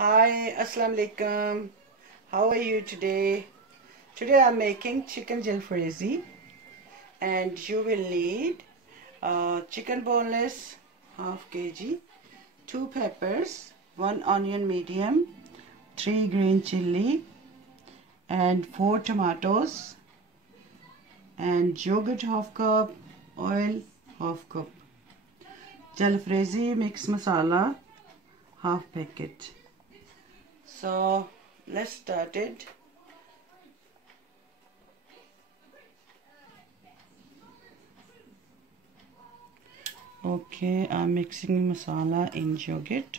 Hi, Assalamu alaikum. How are you today? Today I'm making chicken jalfrezi, and you will need chicken boneless half kg, 2 peppers, 1 onion medium, 3 green chili, and 4 tomatoes, and yogurt half cup, oil half cup, Jalfrezi mix masala half packet. So let's start it. Okay, I'm mixing masala in yogurt.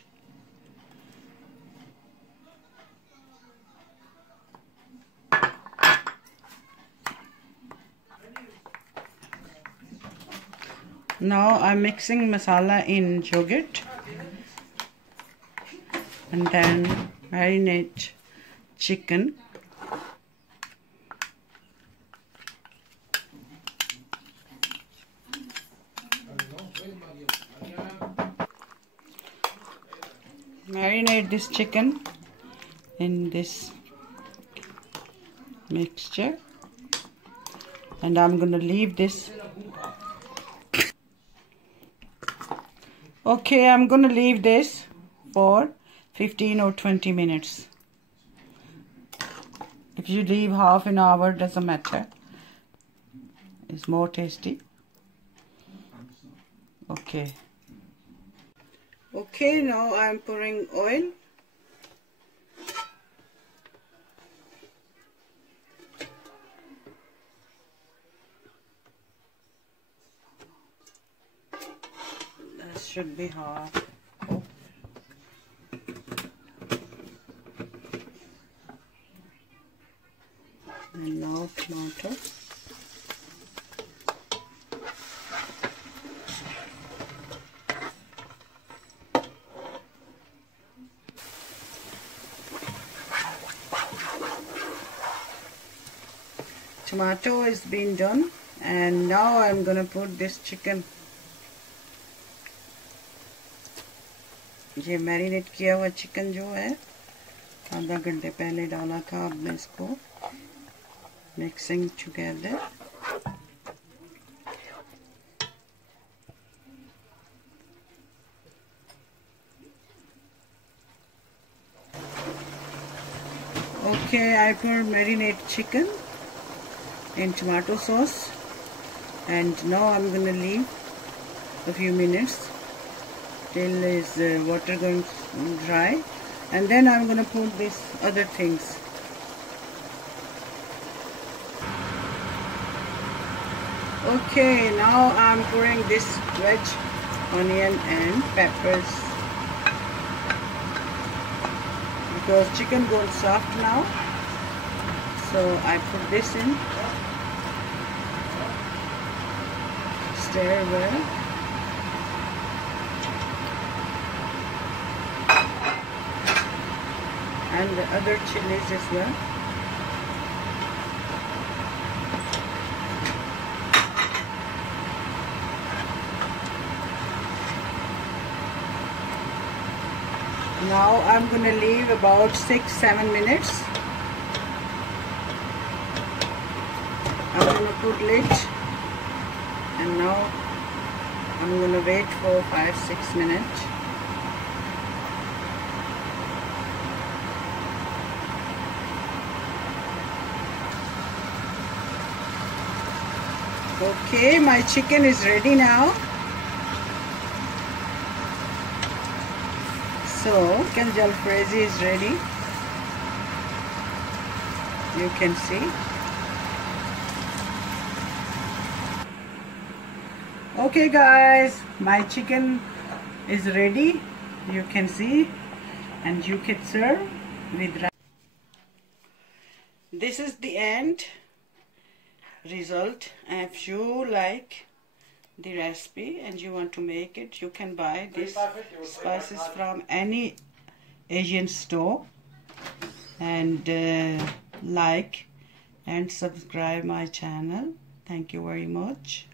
Now I'm mixing masala in yogurt and then marinate chicken. Marinate this chicken in this mixture, and I'm gonna leave this. Okay, I'm gonna leave this for 15 or 20 minutes. If you leave half an hour, doesn't matter. It's more tasty. Okay. Okay, now I'm pouring oil. That should be half. Oh. And now tomato. Tomato is being done, and now I'm gonna put this chicken. ये marinate किया हुआ chicken जो है आधा घंटे पहले डाला था, अब मैं इसको mixing together. Okay, I put marinate chicken in tomato sauce, and now I'm gonna leave a few minutes till is water going dry, and then I'm gonna put these other things. Okay, now I'm pouring this veg, onion and peppers, because chicken goes soft now, so I put this in. Stir well. And the other chilies as well. Now I'm going to leave about 6-7 minutes. I'm going to put lid, and now I'm going to wait for 5-6 minutes. Okay, my chicken is ready now. So, chicken jalfrezi is ready. You can see. Okay guys, my chicken is ready. You can see, and you can serve with rice. This is the end result. If you like the recipe and you want to make it, you can buy these spices from any Asian store, and like and subscribe my channel. Thank you very much.